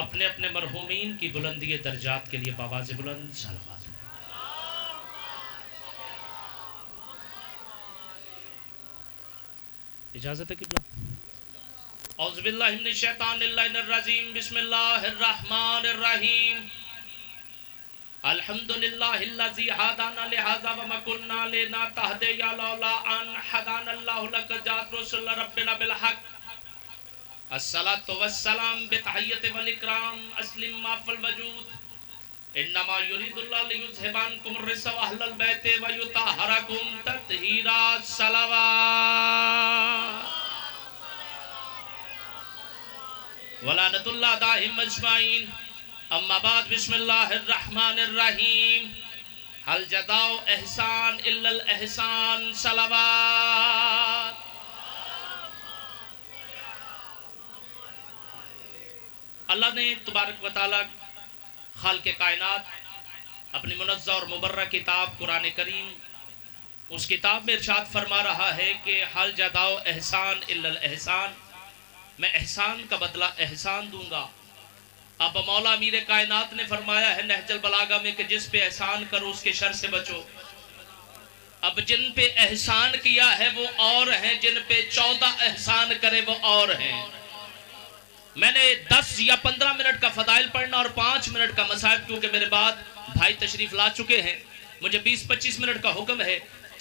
अपने अपने मरहूमीन की बुलंदी दर्जात के लिए बावाज़ बुलंद सलावत। इजाजत है किबला। औज़ु बिल्लाहि मिनश शैतानिर रजीम बिस्मिल्लाहिर रहमानिर रहीम। अल्हम्दुलिल्लाहिल्लज़ी हादाना लिहाज़ा व मा कुन्ना लिनहतदिया लौला अन हदानल्लाहु लक़द रसूल रब्बिना बिल हक़। अस्सलातु वस्सलाम बितहिय्यति वल इकराम अस्लिम मा फल वजूद। इन्नमा युरीदुल्लाहु लियुज़हिबानकुम रिज्स व अहलल बैति व युतहहिरकुम तत्हीरा। सलावत वलानतुल्लाह दाइम अजमाइन। अम्मा बाद बिस्मिल्लाहिर रहमानिर रहीम। हल जज़ाउ एहसान इल्लल एहसान। सलावत। अल्लाह ने तबारक व तआला खालिक़े कायनात अपनी मुनज़्ज़ह और मुबर्रक किताब कुरान करीम, उस किताब में इरशाद फरमा रहा है कि हल जज़ाउ एहसान इल्लल एहसान, मैं एहसान का बदला एहसान दूंगा। अब मौला अमीर कायनात ने फरमाया है नहजुल बलागा में कि जिस पे एहसान करो उसके शर से बचो। अब जिन पे एहसान किया है वो और हैं, जिन पे 14 एहसान करे वो और हैं। मैंने 10 या 15 मिनट का फदाइल पढ़ना और 5 मिनट का मसाइब, क्योंकि मेरे बाद भाई तशरीफ ला चुके हैं, मुझे 20-25 मिनट का हुक्म है।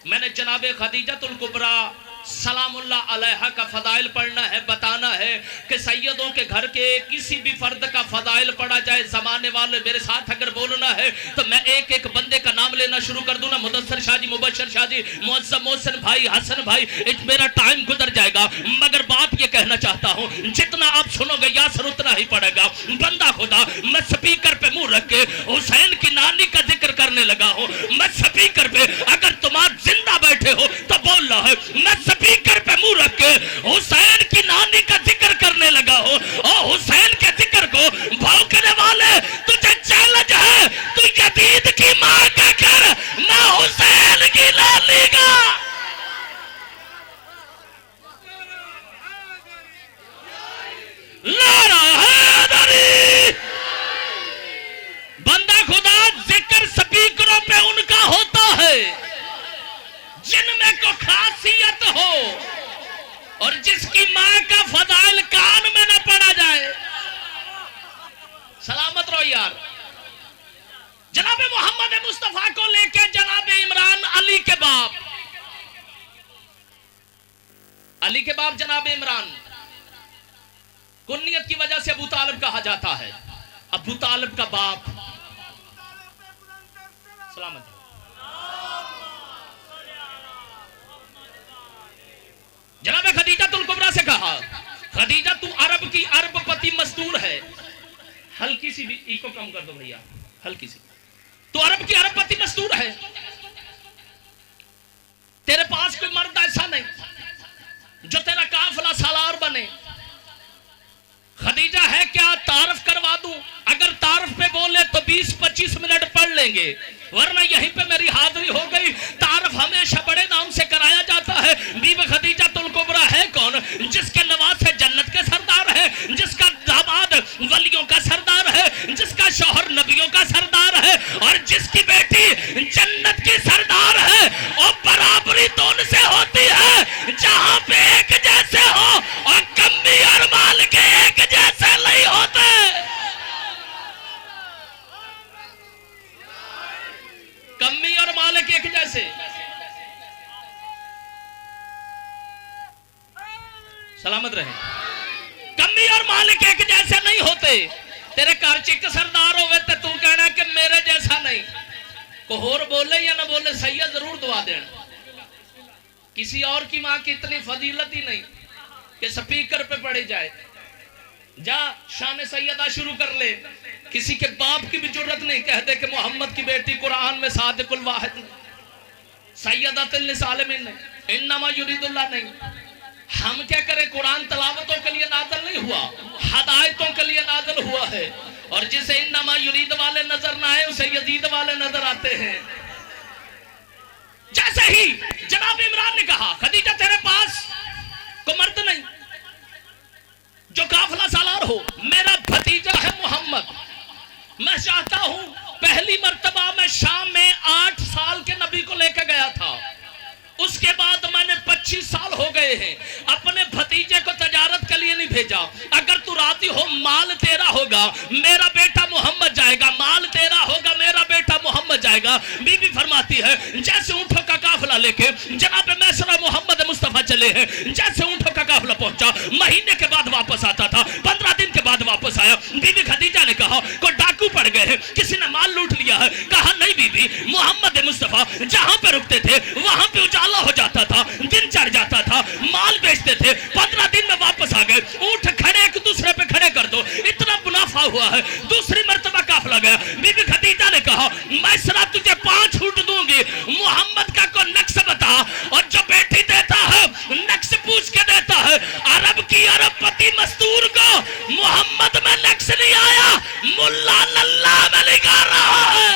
मैंने जनाबे खदीजतुल कुबरा सलामुल्लाह अलैहा का फदाइल पढ़ना है, बताना है कि सैयदों के घर के किसी भी फर्द का फदाइल पढ़ा जाए, जमाने वाले मेरे साथ अगर बोलना है तो मैं एक एक बंदे का नाम लेना शुरू कर दूं ना। मुदस्सर शाह जी, मुबशर शाह जी, मुअज़्ज़म मोहसिन भाई, हसन भाई, मेरा टाइम गुजर जाएगा। मगर बात ये कहना चाहता हूँ, जितना आप सुनोगे यासर उतना ही पड़ेगा। बंदा खुदा, मैं स्पीकर पे मुंह रख के हुसैन की नानी का जिक्र करने लगा हूँ। मैं स्पीकर पे, अगर तुम्हारा जिंदा बैठे हो तो बोल रहा है, मैं स्पीकर पे मुंह रख के हुसैन की नानी का जिक्र करने लगा हो। और हुसैन के जिक्र को भौंकने वाले, तुझे चैलेंज है, तू यजीद की मां का कर, मैं हुसैन की नानी का। नारा हैदरी। बंदा खुदा, जिक्र स्पीकरों पे उनका होता है जिनमें को खासियत हो और जिसकी मां का फदाइल कान में न पड़ा जाए। सलामत रहो यार। जनाबे मोहम्मद मुस्तफा को लेके जनाबे इमरान, अली के बाप, अली के बाप जनाबे इमरान, कुन्नियत की वजह से अबू तालिब कहा जाता है। अबू तालिब का बाप, सलामत। जनाबे खदीजतुल कुबरा से कहा, खदीजा तू अरब की अरबपति मजदूर है। हल्की सी भी इको कम कर दो भैया, हल्की सी। तू अरब की अरबपति मजदूर है, तेरे पास कोई मर्द ऐसा नहीं जो तेरा काफिला सालार बने। खदीजा है क्या, तारफ करवा दूं? अगर तारफ पे बोले तो 20-25 मिनट पढ़ लेंगे, वरना यहीं पे मेरी हाजिरी हो गई। तारफ हमेशा बड़े नाम से कराया जाता है। बीबी खदीजतुल कुबरा है कौन? जिसके नवासे जन्नत के सरदार है, जिसका दामाद वलियों का सरदार है, जिसका शौहर नबियों का सरदार है, और जिसकी बेटी जन्नत की सरदार है। और बराबरी तो उनसे होती है जहां पे एक जैसे हो, और कमी और माल के एक जैसे नहीं होते। कमी और मालिक एक जैसे। सलामत रहे। कमी और मालिक एक जैसे नहीं होते। तेरे घर च एक सरदार होवे तो तू कहना कि मेरे जैसा नहीं। को होर बोले या ना बोले, सैयद जरूर दुआ देना। किसी और की मां की इतनी फजीलत ही नहीं कि स्पीकर पे पढ़ी जाए। जा शान सैयदा शुरू कर ले। किसी के बाप की भी जरूरत नहीं, कह दे कि मोहम्मद की बेटी कुरान में सादिकुल वाहिद सैयदातुल निसालिमीन नहीं, इन्नमा युरीदुल्लाह नहीं। हम क्या करें? कुरान तलावतों के लिए नाज़िल नहीं हुआ, हदायतों के लिए नाज़िल हुआ है। और जिसे इन्नमा युरीद वाले नजर ना आए उसे यजीद वाले नजर आते हैं। जैसे ही जनाब इमरान ने कहा, खदीजा तेरे पास को मर्द नहीं जो काफिला सालार हो। मेरा भतीजा है मैं चाहता हूं, पहली मर्तबा मैं शाम में 8 साल के नबी को लेकर गया था, उसके बाद मैंने 25 साल हो गए हैं, अपने भतीजे को तजारत के लिए नहीं भेजा। अगर तू राती हो, माल तेरा होगा, मेरा बेटा मोहम्मद जाएगा, माल तेरा होगा, मेरा बेटा मोहम्मद जाएगा। बीबी फरमाती है, जैसे ऊंटों का काफिला लेके जनाब मैसरा मोहम्मद मुस्तफा चले हैं, जैसे ऊंटों का काफिला पहुंचा, महीने के बाद वापस आता था, 15 दिन के बाद वापस आया। बीबी खदीजा ने कहा कोई डाकू पड़ गए हैं, किसी ने माल लूट लिया है। कहा नहीं बीबी, मोहम्मद मुस्तफा जहां पे रुकते थे वहां पे उजाला हो जाता था, दिन चढ़ जाता था, माल बेचते थे, 15 दिन में वापस आ गए। ऊंट खड़े एक दूसरे पे खड़े कर दो, इतना मुनाफा हुआ है। दूसरी मर्तबा काफिला गया, बीबी खदीजा ने कहा मैं सरा तुझे 5 ऊंट दूंगी, मोहम्मद का कोई नक्श बता। और जो बेटी देता है नक्श पूछ के देता है। अरब की अरबपति मस्तूर को मोहम्मद में नक्श नहीं आया, मुल्ला लल्ला में लिखा रहा है।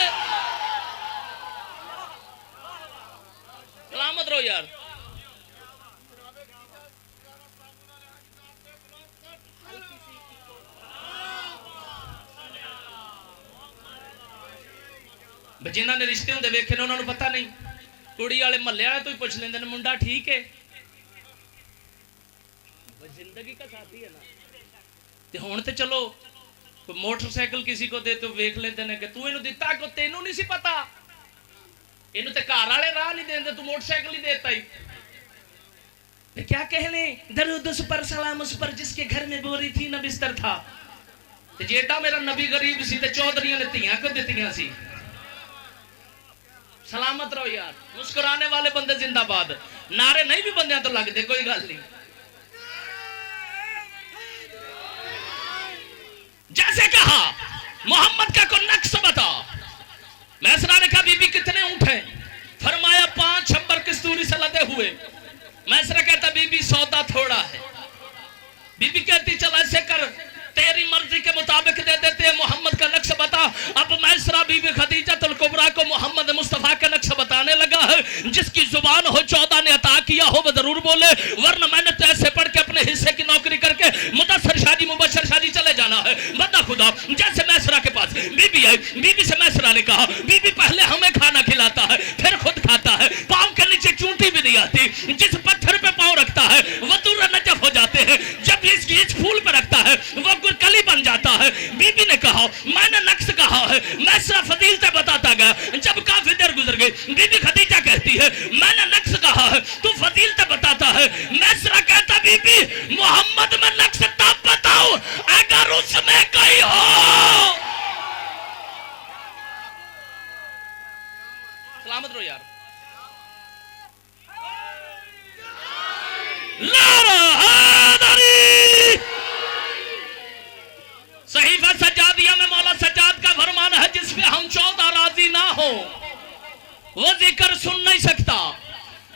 सलामत रहो यार। जिन्होंने रिश्ते होंगे वेखे ने उन्होंने पता नहीं, कुड़ी वाले महल्ले वाले तो ही पूछ लेंगे मुंडा ठीक है, जिंदगी का साथी है ना। ते हुण ते चलो मोटरसाइकिल किसी को दे तो वेख लेंदे ने कि तू इनू दिता को तेनू नहीं सी पता, इनू ते घर वाले राह नहीं देंदे, तू मोटरसाइकिल ही देता ही। तो क्या कहने, दरूद उस पर सलाम उस पर जिसके घर में बोरी थी न बिस्तर था। ते जेड़ा मेरा नबी गरीब सी ते चौधरियों ने तियां को दित्तियां सी। सलामत रहो यार। मुस्कुराने वाले बंदे जिंदाबाद। नारे नहीं भी बंदे तो लगते, कोई गल नहीं। जैसे कहा मोहम्मद का कोई नक्श बता। मैसरा ने कहा बीबी कितने ऊंट हैं? फरमाया 5 छप्पर कस्तूरी से लदे हुए। मैसरा कहता बीबी सौदा थोड़ा है। बीबी कहती चल ऐसे कर, तेरी मर्जी के मुताबिक दे देते हैं, मोहम्मद का नक्श बता। अब मैसरा बीबी खदीजा तुल कुबरा को मोहम्मद मुस्तफा का नक्श बताने लगा है। जिसकी जुबान हो 14 ने अता किया हो वो जरूर बोले, वरना मैंने तो ऐसे पढ़ के अपने हिस्से की नौकरी करके मुदस्सर शादी मुबशर शादी चले जाना है। बता खुदा जैसे मैसरा के पास बीबी आई, बीबी से मैसरा ने कहा बीबी पहले हमें खाना खिलाता है फिर खुद खाता है, पाँव के नीचे चूंटी भी नहीं आती, जिस पत्थर पे पाँव रखता है वो दूर नजफ हो जाते हैं, जब इस फूल पे रखता है वो कली बन जाता है। बीबी ने कहा मैंने नक्श कहा है, मैसरा फजीलतें बताता गया। जब काफी देर गुजर गई, बीबी खदीजा कहती है मैंने नक्श कहा है, तू फजीलतें बताता है। मैसरा कहता बीबी मोहम्मद में नक्श तब बताओ अगर उसमें कोई हो। सलामत रहो यार। सहीफा सज्जादिया में मौला सज्जाद का फरमान है जिसमें हम 14 राजी ना हो वो जिक्र सुन नहीं सकता,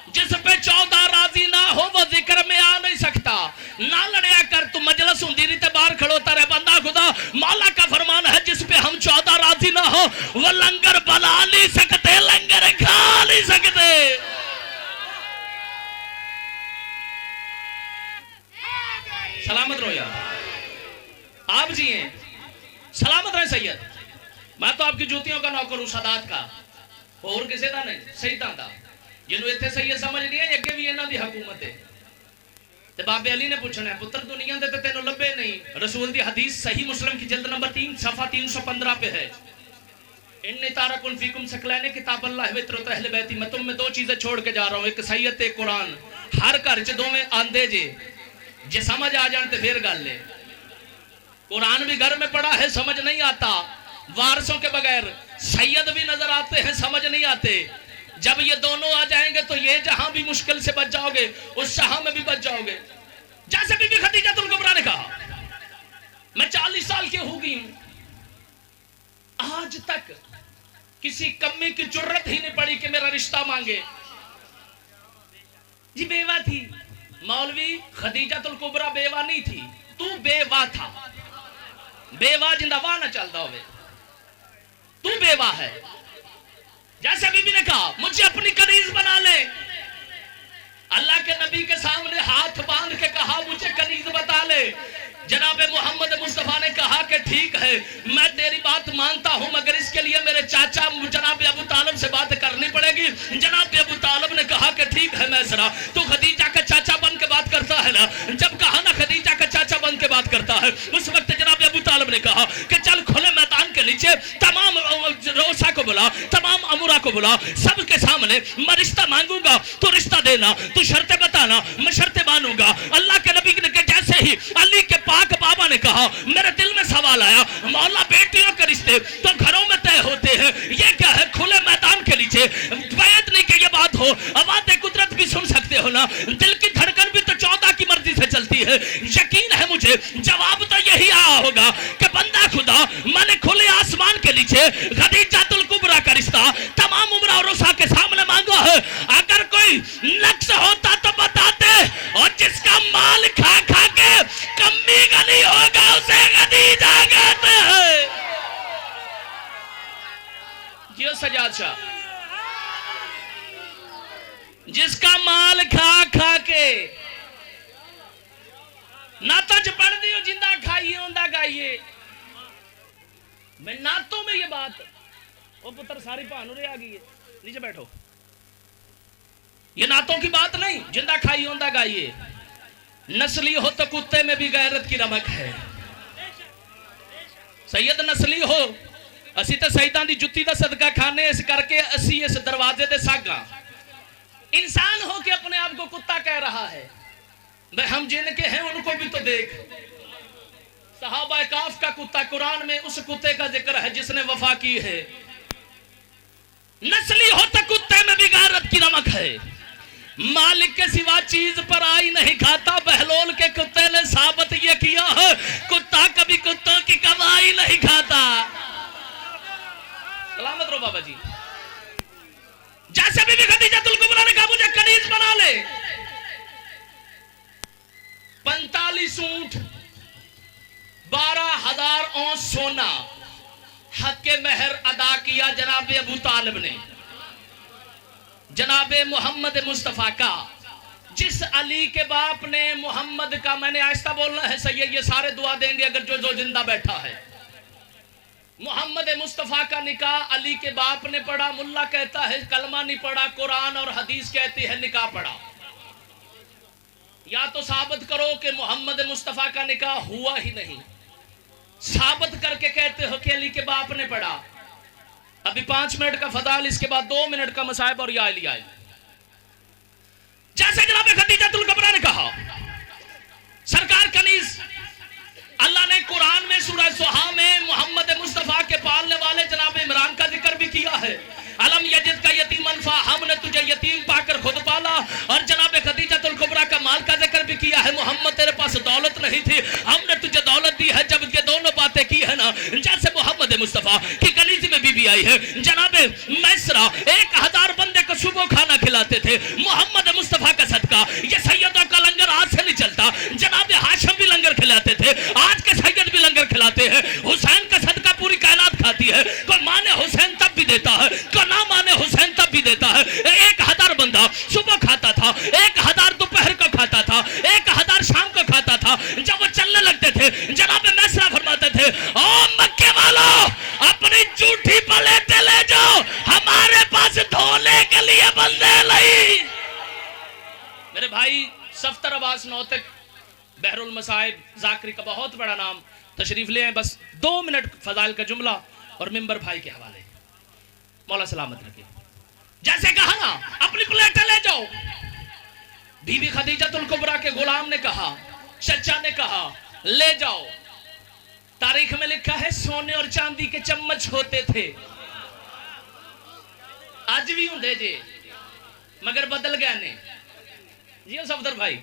जिस पे 14 राजी ना हो वो जिक्र में आ नहीं सकता। ना लड़या कर, तू मजलिस हुंदी नहीं ते बाहर खड़ोता रहे बंदा खुदा। मौला का फरमान है जिस पे हम 14 राजी ना हो वो लंगर बना नहीं सकते, लंगर खा नहीं सकते। सलामत रहो यार। आप जी हैं सलामत रहे सैयद। मैं तो आपकी जूतियों का नौकर हूं, सदात का, और किसी का नहीं, शहीदां दा। जिन्हों इत्थे सैयद समझ नहीं है अगे भी इन्हां दी हुकूमत है। ते बाबे अली ने पूछना है पुत्र दुनिया दे ते तेनों लभे नहीं। रसूल दी हदीस सही मुस्लिम की जल्द नंबर 3 सफा 315 पे है। इन्नी तारकुन फीकुम सकलैने किताब अल्लाह व तरत अहले बैती। मैं तुम में 2 चीजें छोड़ के जा रहा हूं, एक सैयद ते कुरान। हर घर च दोवें आंदे जे समझ आ जान ते फिर गल है। कुरान भी घर में पड़ा है, समझ नहीं आता। वारसों के बगैर सैयद भी नजर आते हैं, समझ नहीं आते। जब ये दोनों आ जाएंगे तो ये जहां भी मुश्किल से बच जाओगे, उस जहां में भी बच जाओगे। जैसे बीबी खदीजा तुल कुबरा ने कहा मैं 40 साल की हो गई हूं, आज तक किसी कमी की जरूरत ही नहीं पड़ी कि मेरा रिश्ता मांगे। जी बेवा थी मौलवी खदीजा तुल कुबरा, बेवा नहीं थी, तू बेवा था। बेवा जिंदा वाह ना चलता होवे, तू बेवा है। जैसे बीबी ने कहा मुझे अपनी कनीज बना ले। अल्लाह के नबी के सामने हाथ बांध के कहा मुझे कनीज बता ले। जनाब मोहम्मद मुस्तफ़ा ने कहा कि ठीक है, मैं तेरी बात मानता हूं, मगर इसके लिए मेरे चाचा जनाब अबू तालिब से बात करनी पड़ेगी। जनाब अबू तालिब ने कहा कि ठीक है मैसरा, तू खदीजा का चाचा बन के बात करता है ना। जब कहा ना खदीजा का चाचा बन के बात करता है, उस वक्त जनाब अबू तालिब ने कहा कि चल खुले मैदान के नीचे तमाम रोसा को बुला, तमाम अमूरा को बुला, सबके सामने मैं रिश्ता मांगूंगा, तू रिश्ता देना, तू शर्तें बताना, मैं शर्तें मानूंगा। अल्लाह के नबी ने जैसे ही अली के पाक बाबा ने कहा, मेरे दिल में सवाल आया, मौला बेटियों के रिश्ते तो घरों में तय होते हैं, ये क्या है खुले मैदान के नीचे? वैद नहीं कि ये बात हो, आवाज़ कुदरत भी सुन सकते हो ना, दिल की धड़कन भी तो 14 की मर्जी से चलती है। यकीन है मुझे जवाब तो यही आया होगा कि बंदा खुदा, मैंने खुले आसमान के नीचे खदीजातुल कुबरा का रिश्ता तमाम उम्र और रोसा के सामने मांगा है। अगर कोई नक्श होता तो बताते, और जिसका माल खा खा के कमी का नहीं होगा उसे खदीजा कहते हैं। जियो सजाद शाह, जिसका माल खा खा के नाता च पढ़ दियो, जिंदा खाइए ओंदा गाइए। मैं नातों में ये बात, ओ पुत्र सारी भानुरे आ गई है, नीचे बैठो। ये नातों की बात नहीं, जिंदा खाइए ओंदा गाइए। नस्ली हो तो कुत्ते में भी गैरत की रमक है। सैयद नस्ली हो, असी तो सईदां दी जुत्ती दा सदका खाने, इस करके असी इस दरवाजे दे सागा। इंसान हो के अपने आप को कुत्ता कह रहा है, हम जिनके हैं उनको भी तो देख। सहाबा काफ का कुत्ता, कुरान में उस कुत्ते का जिक्र है जिसने वफा की है। नस्ली हो तो कुत्ते में भी गैरत की नमक है। मालिक के सिवा चीज पर आई नहीं खाता, बहलोल के कुत्ते ने साबित यह किया है, कुत्ता कभी कुत्तों की कमाई नहीं खाता। सलामत रहो बाबा जी। जैसे बीबी खदीजातुल कुबरा ने कहा मुझे कनीज बना ले, 45 ऊंट, 12,000 औंस सोना हक के मेहर अदा किया जनाब अबू तालिब ने, जनाब मोहम्मद मुस्तफ़ा का। जिस अली के बाप ने मोहम्मद का, मैंने आहिस्ता बोलना है सही है, ये सारे दुआ देंगे अगर जो जो जिंदा बैठा है। मोहम्मद मुस्तफ़ा का निकाह अली के बाप ने पढ़ा। मुल्ला कहता है कलमा नहीं पढ़ा, कुरान और हदीस कहती है निकाह पढ़ा। या तो साबित करो कि मोहम्मद मुस्तफ़ा का निकाह हुआ ही नहीं, साबित करके कहते हो कि अली के बाप ने पढ़ा। अभी 5 मिनट का फदाल, इसके बाद 2 मिनट का मसाइब और या लिया। जैसे जनाब खदीजातुल कुबरा ने कहा, सरकार कनीज, अल्लाह ने कुरान में सूरह सुहा में मोहम्मद मुस्तफ़ा के पालने वाले जनाब इमरान का जिक्र भी किया है। अलम यजिद का यतीमन फा, हमने तुझे यतीम पाकर खुद पाला। और जनाब खदीजातुल कुबरा का माल का जिक्र भी किया है, मोहम्मद तेरे पास दौलत नहीं थी, हमने तुझे दौलत दी है। जब ये दोनों बातें की है ना, जैसे मोहम्मद मुस्तफ़ा की कनीज में बीबी आई है, जनाब मैसरा 1000 बंदे को सुबह खाना खिलाते थे। मोहम्मद मुस्तफ़ा का सदका ये सैयदों का लंगर आज से नहीं चलता। जनाब हाशिम भी लंगर खिलाते थे, आज के सैयद भी लंगर खिलाते हैं। हुसैन का सदका पूरी कायनात खाती है। कोई माने हुसैन तब भी देता है, कोई ना माने हुसैन तब भी देता है। 1000 बंदा सुबह खाता था, 1000 दोपहर को खाता था, 1000 शाम को खाता था। जब वो चलने लगते थे, जनाब मैसरा फरमाते थे, ओ मक्के वालों, अपनी जूठी पलेटे ले जाओ, हमारे पास धोने के लिए बंदे नहीं। मेरे भाई सफ्तर अब्बास नौतक, बहरुल मसाइब जाकरी का बहुत बड़ा नाम, तशरीफ ले आए। बस 2 मिनट फजाइल का जुमला और मिंबर भाई के हवाले, मौला सलामत रखे। जैसे कहा ना अपनी प्लेटें ले जाओ, बीबी खदीजातुल कुबरा के गुलाम ने कहा, चचा ने कहा ले जाओ। तारीख में लिखा है सोने और चांदी के चम्मच होते थे, आज भी होंगे जे, मगर बदल गया ने। जी सफदर भाई,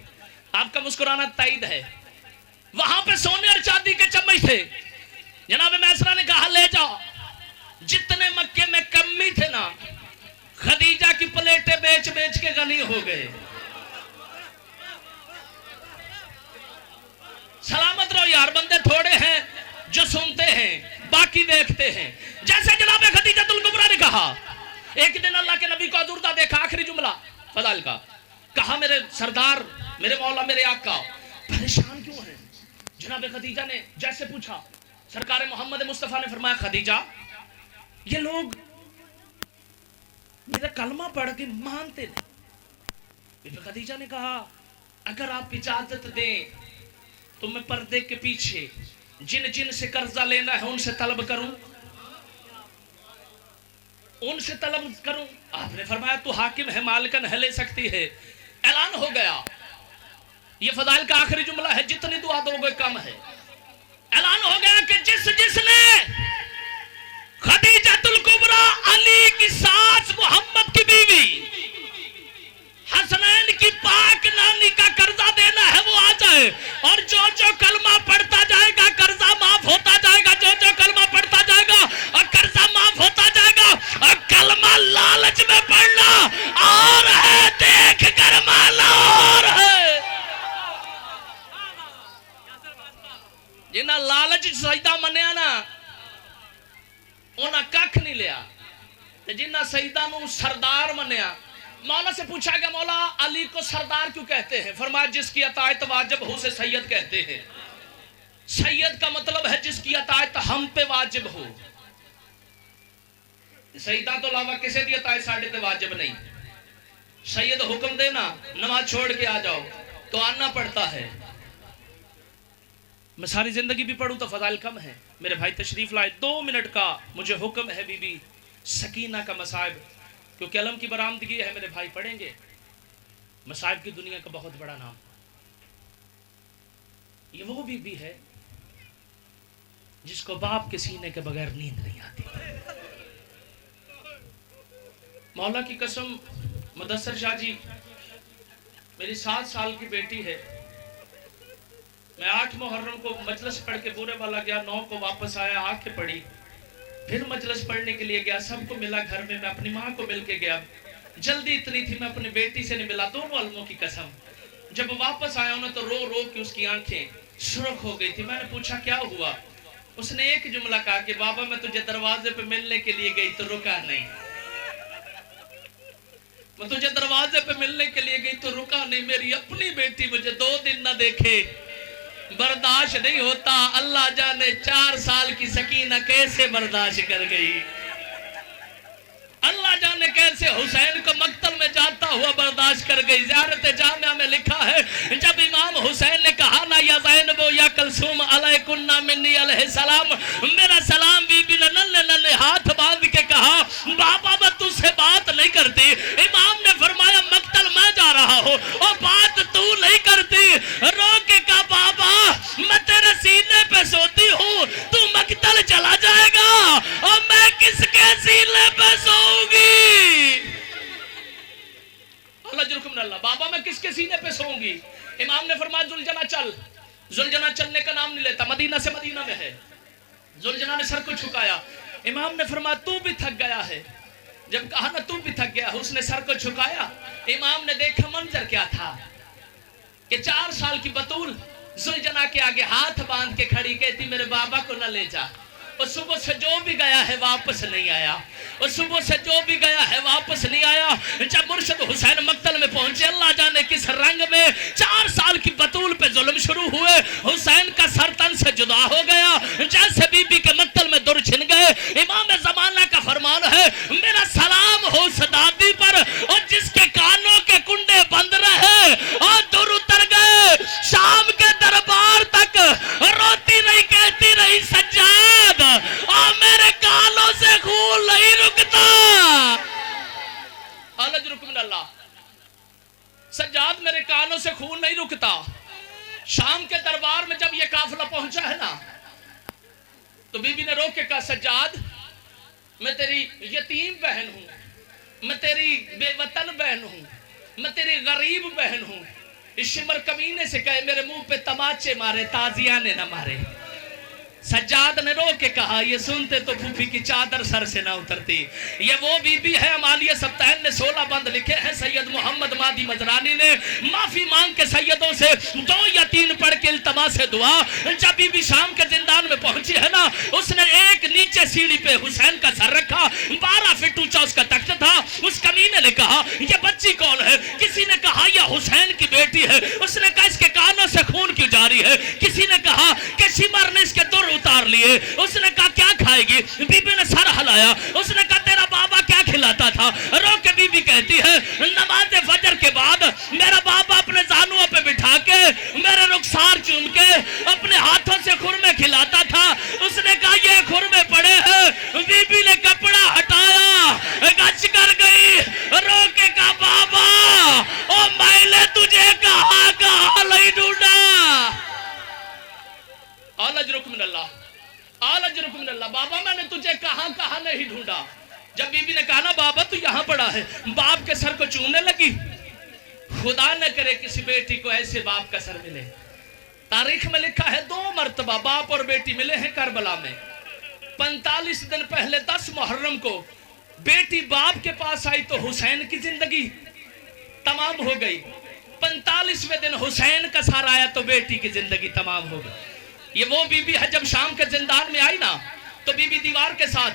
आपका मुस्कुराना ताईद है। वहां पे सोने और चांदी के चम्मच थे। जनाब मैसरा ने कहा ले जाओ। जितने मक्के में कमी थे ना, खदीजा की प्लेटें बेच बेच के गनी हो गए। सलामत रहो यार, बंदे थोड़े हैं जो सुनते हैं, बाकी देखते हैं। जैसे जनाब खदीजातुल कुबरा ने कहा, एक दिन अल्लाह के नबी को अजूरदा देखा, आखिरी जुमला फजाइल का, कहा मेरे सरदार, मेरे मौला, मेरे आका परेशान क्यों है? जनाब खदीजा ने जैसे पूछा, सरकार मोहम्मद मुस्तफ़ा ने फरमाया, खदीजा ये लोग मेरा कलमा पढ़ के मानते नहीं। बीबी खदीजा ने कहा, अगर आप इजाजत दें तो मैं पर्दे के पीछे जिन जिन से कर्जा लेना है उनसे तलब करूं, उनसे तलब करूं। आपने फरमाया तू हाकिम है, मालिकन है, ले सकती है। ऐलान हो गया, ये फजाइल का आखिरी जुमला है, जितनी दुआ दोगे कम है। ऐलान हो गया कि जिसने खदीजतुल कुबरा अली की सास मोहम्मद की बीवी हसनैन की पाक नानी का कर्जा देना है वो आ जाए, और जो जो कलमा पढ़ता जाएगा कर्जा माफ होता जाएगा, जो जो कलमा पढ़ता जाएगा और कर्जा माफ होता जाएगा। और कलमा लालच में पढ़ना और है, देख कर माला और है। जिन्ना लालच सजदा मनिया ना उन्हें कख नहीं लिया, जिन्ना सजदा नू सरदार मनिया। मौला से पूछा गया, मौला अली को सरदार क्यों कहते हैं? फरमाया जिसकी अतायत वाजिब हो उसे सैयद कहते हैं। सैयद का मतलब है जिसकी अतायत हम पे वाजिब हो। सईदा तो अलावा किसी की अतायत साढ़े ते वाजिब नहीं। सैयद हुक्म देना नमाज छोड़ के आ जाओ तो आना पड़ता है। मैं सारी जिंदगी भी पढ़ूं तो फजाइल कम है। मेरे भाई तशरीफ लाए, 2 मिनट का मुझे हुक्म है बीबी सकीना का मसाइब, क्योंकि अलम की बरामदगी है मेरे भाई, पढ़ेंगे। मसाइब की दुनिया का बहुत बड़ा नाम, ये वो बीबी है जिसको बाप के सीने के बगैर नींद नहीं आती। मौला की कसम, मुदस्सर शाह जी मेरी 7 साल की बेटी है। मैं 8 मुहर्रम को मजलिस पढ़ के बुरे वाला गया, 9 को वापस आया, आके पढ़ी, फिर मजलिस पढ़ने के लिए गया, सबको मिला घर में, मैं अपनी माँ को मिल के गया। जल्दी इतनी थी मैं अपनी बेटी से नहीं मिला, दोनों अलमों की कसम। जब वापस आया उन्हें तो रो रो के उसकी आंखें सुर्ख हो गई थी। मैंने पूछा क्या हुआ? उसने एक जुमला कहा कि बाबा मैं तुझे दरवाजे पे मिलने के लिए गई तो रुका नहीं, मैं तुझे दरवाजे पे मिलने के लिए गई तो रुका नहीं। मेरी अपनी बेटी मुझे 2 दिन ना देखे बर्दाश्त नहीं होता। अल्लाह जाने 4 साल की सकीना कैसे बर्दाश्त कर गई। अल्लाह जाने कैसे हुसैन को मक्तल में जाता हुआ बर्दाश्त कर गई। ज़ियारत जामिया में लिखा है, जब इमाम हुसैन ने कहा ना या ज़ैनब या कलसूम अलैकुन्ना मिन्नी अलैहिस्सलाम, मेरा सलाम बीबी ने नन्हे नन्हे हाथ बांध के कहा बाबा मैं तुझसे बात नहीं करती। इमाम ने फरमाया मक्तल मैं जा रहा हूँ और बात तू नहीं करती। रो के कहा बाबा मैं तेरे सीने पे सोती हूँ, तू मक्तल चला जाएगा और मैं किसके सीने पे सोऊंगी? अल्लाह, बाबा मैं किसके सीने पे सोऊंगी? इमाम ने फरमाया जुलजना चल। जुलजना चलने का नाम नहीं लेता, मदीना से मदीना में है। जुलजना ने सर को झुकाया। इमाम ने फरमाया तू भी थक गया है। जब कहा ना तू भी थक गया, उसने सर को झुकाया। इमाम ने देखा मंजर क्या था कि 4 साल की बतूल जुलजना के आगे हाथ बांध के खड़ी कहती मेरे बाबा को न ले जा। और सुबह से जो भी गया है वापस नहीं आया, और सुबह से जो भी गया है वापस नहीं आया। जब मुर्शिद हुसैन मक्तल में पहुंचे, अल्लाह जाने किस रंग में 4 साल की बतूल पे जुल्म शुरू हुए। हुसैन का सर तन से जुदा हो गया, जैसे बीबी के मक्तल में दुर छिन गए। इमाम ज़माना का फरमान है मेरा सलाम हो उस दादी पर और जिसके कानों के कुंडे बंद रहे और दुर उतर गए। शाम के दरबार तक रोती रही, कहती रही सज्जाद और मेरे कानों से खून नहीं रुकता। अल्लाह, सज्जाद मेरे कानों से खून नहीं रुकता। शाम के दरबार में जब ये काफिला पहुंचा है ना, तो बीबी ने रोक के कहा सज्जाद मैं तेरी यतीम बहन हूं, मैं तेरी बेवतन बहन हूं, मैं तेरी गरीब बहन हूं। इस शिमर कमीने से कहे मेरे मुंह पे तमाचे मारे, ताजिया ने न मारे। सज्जाद ने रो के कहा ये सुनते तो फूफी की चादर सर से ना उतरती। ये वो बीबी है, अमालिया सप्ताहन ने 16 बंद लिखे हैं। सैयद मोहम्मद मादी मजरानी ने माफी मांग के सैयदों से 2 या 3 पढ़ के इल्तमा से दुआ। जब बीबी शाम के जिंदान में पहुंची है ना, उसने एक नीचे सीढ़ी पे हुसैन का सर रखा, 12 फीट ऊंचा उसका तख्त था। उस कमीने ने कहा ये बच्ची कौन है? किसी ने कहा यह हुसैन की बेटी है। उसने कहा इसके कानों से खून की क्यों जा रही है? किसी ने कहा कि शिमर ने इसके दुर उतार लिए। उसने कहा क्या खाएगी? बीबी ने सर हिलाया। उसने कहा तेरा बाबा क्या खिलाता था? रो के बीबी कहती है नमाज फजर के बाद मेरा बाबा अपने जानुओं पे बिठा के मेरे रुखसार चूम के अपने हाथों से खुरमे खिलाता था। उसने कहा ये खुरमे पड़े हैं। बीबी ने कपड़ा हटाया, गच कर गई, रो के कहा बाबा ओ मैंने तुझे कहा नहीं ढूंढा। आलज रुकमिनल्लाह, आलज रुकमिनल्लाह, बाबा मैंने तुझे कहा नहीं ढूंढा। जब बीबी ने कहा ना बाबा तू यहाँ पड़ा है, बाप के सर को चूमने लगी। खुदा न करे किसी बेटी को ऐसे बाप का सर मिले। तारीख में लिखा है 2 मरतबा बाप और बेटी मिले हैं करबला में। 45 दिन पहले 10 मुहर्रम को बेटी बाप के पास आई तो हुसैन की जिंदगी तमाम हो गई। 45वें दिन हुसैन का सर आया तो बेटी की जिंदगी तमाम हो गई। ये वो बीबी है जब शाम के जिंदान में आई ना तो बीबी दीवार के साथ,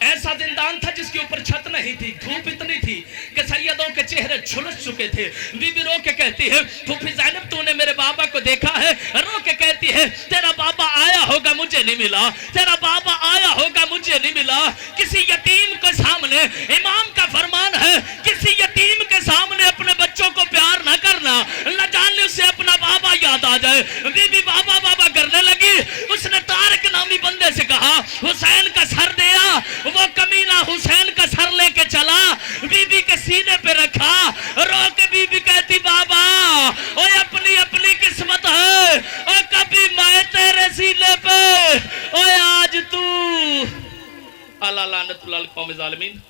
ऐसा जिंदान था जिसके ऊपर छत नहीं थी, धूप इतनी थी कि सैयदों के चेहरे झुलस चुके थे। बीबी रो के कहती है फूफी ज़ैनब तूने मेरे बाबा को देखा है? रो के कहती है तेरा बाबा आया होगा मुझे नहीं मिला, तेरा बाबा आया होगा मुझे नहीं मिला। किसी यतीम के सामने, इमाम का फरमान है किसी यतीम के सामने अपने बच्चों को प्यार न करना, न जाने उससे अपना बाबा याद आ जाए। बीबी बाबा बाबा करने लगी। उसने तारिक नामी बंदे से कहा हुसैन का सर दिया। वो कमीना हुसैन का सर लेके चला, बीबी के सीने पे रखा। रो के बीबी कहती बाबा ओए अपनी अपनी किस्मत है, और कभी मैं तेरे सीने पे, ओए आज तू। अल्लाह लानतुल्लाह अलल कौम ज़ालिमीन।